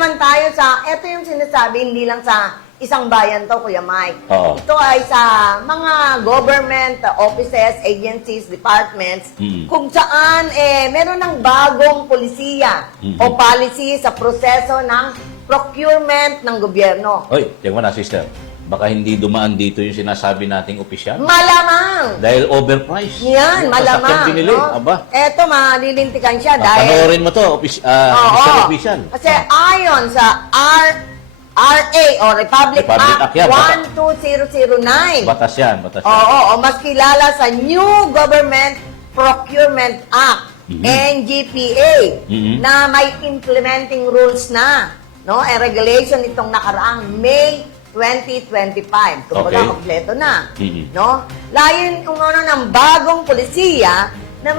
naman tayo sa, ito yung sinasabi, hindi lang sa isang bayan to, Kuya Mike. Oo. Ito ay sa mga government offices, agencies, departments, Mm. kung saan eh, meron ng bagong polisiya Mhm. o policy sa proseso ng procurement ng gobyerno. Oy, tingnan mo na, sister. Baka hindi dumaan dito yung sinasabi nating opisyal. Malamang! Dahil overpriced. Yan, Yung malamang. sasakyan binili. no? Aba. Eto, malilintikan siya Ah, dahil... Panoorin mo to, opis, ah, Oo. official official. Kasi ayon sa R RA o Republic, Republic Act Act yan, bata. 12009. Batas yan, batas yan. Oo, o mas kilala sa New Government Procurement Act, Mhm. NGPA, Mhm. na may implementing rules na, no? E regulation itong nakaraang May 2025. Kumbaga, Okay. kompleto na. Mhm. No? Layon umano ng bagong polisiya na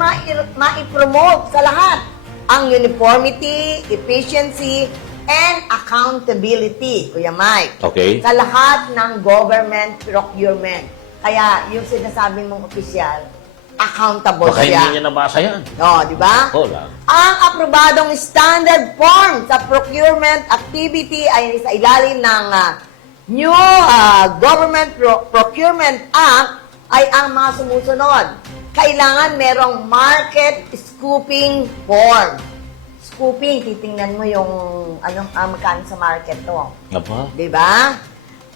mai-promote sa lahat ang uniformity, efficiency, and accountability, Kuya Mike Okay. sa lahat ng government procurement. Kaya yung sinasabi mong opisyal, accountable Baka siya. hindi niya nabasa yan. No, di ba? Ang aprobadong standard form sa procurement activity ay sa ilalim ng ah, New ah, Government Pro- Procurement Act ay ang mga sumusunod. Kailangan merong market scooping form. Scooping, titingnan mo yung ano, ah, magkano sa market to. Aba. Di ba?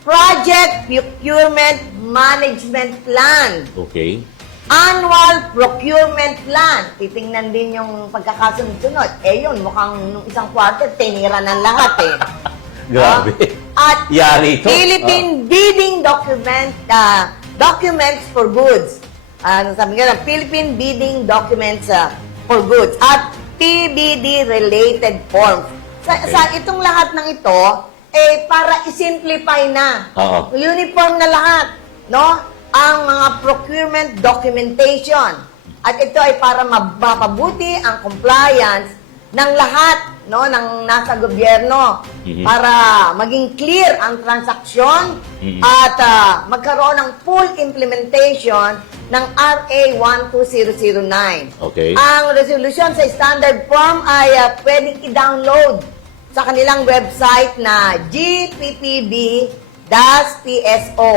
Project Procurement Management Plan. Okay. Annual Procurement Plan. Titingnan din yung pagkakasunod-sunod. Eh yun, mukhang nung isang quarter, tinira ng lahat eh. Grabe. At Yari ito. Philippine Bidding Document ah, Documents for Goods. Ano sabi nga lang, Philippine Bidding Documents ah, for Goods. At PBD-related forms. Sa, Okay. sa itong lahat ng ito, eh, para isimplify na. Oo. Uniform na lahat. No? Ang mga procurement documentation. At ito ay para mapabuti ang compliance ng lahat no ng nasa gobyerno Mhm. para maging clear ang transaksyon Mhm. at ah, magkaroon ng full implementation ng RA 12009. Okay. Ang resolution sa standard form ay ah, pwedeng i-download sa kanilang website na gppb-pso.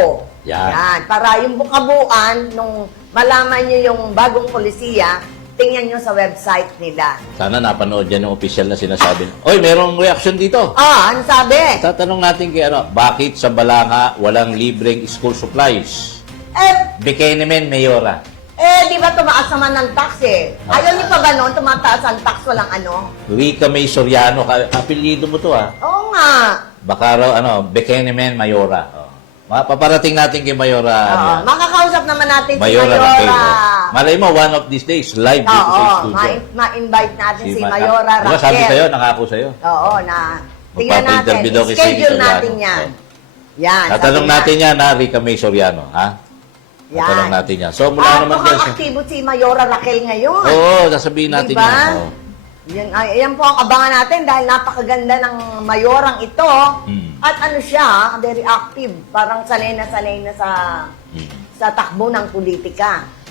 Yan. Para yung bukabuan, nung malaman nyo yung bagong polisiya, tingnan nyo sa website nila. Sana napanood yan yung official na sinasabi. Oy, merong reaction dito. Ah, ano sabi? Tatanong natin kay ano, bakit sa Balanga walang libreng school supplies? Eh, Bekenemen, Mayora. eh, di ba tumaas naman ng tax eh? Ayaw niyo pa ba noon tumataas ang tax walang ano? Rica May Soriano, ka- apelyido mo to ah. Oo nga. Baka raw, ano, Bekenemen, Mayora. Oh. Mapaparating natin kay Mayora. ano Oo, yan? makakausap naman natin Mayora si Mayora. Raquel. Oh. Malay mo, one of these days, live dito sa Oo, studio. ma- ma-invite natin si, Ma- Mayora Raquel. sabi sa'yo, nangako sa'yo. Oo, na tingnan natin. Magpapa-interview daw kay Schedule natin yan. Oh. Yan. Tatanong sabi natin yan, ha, Rica May Soriano, ha? Yan. Tatanong natin yan. So, mula Ah, naman mukhang dyan aktibo si Mayora Raquel ngayon. Oo, sasabihin natin diba? yan. Oo. Yan, ay, yan po ang abangan natin dahil napakaganda ng mayorang ito. Hmm. At ano siya, very active. Parang sanay na sanay na sa Hmm. sa takbo ng politika.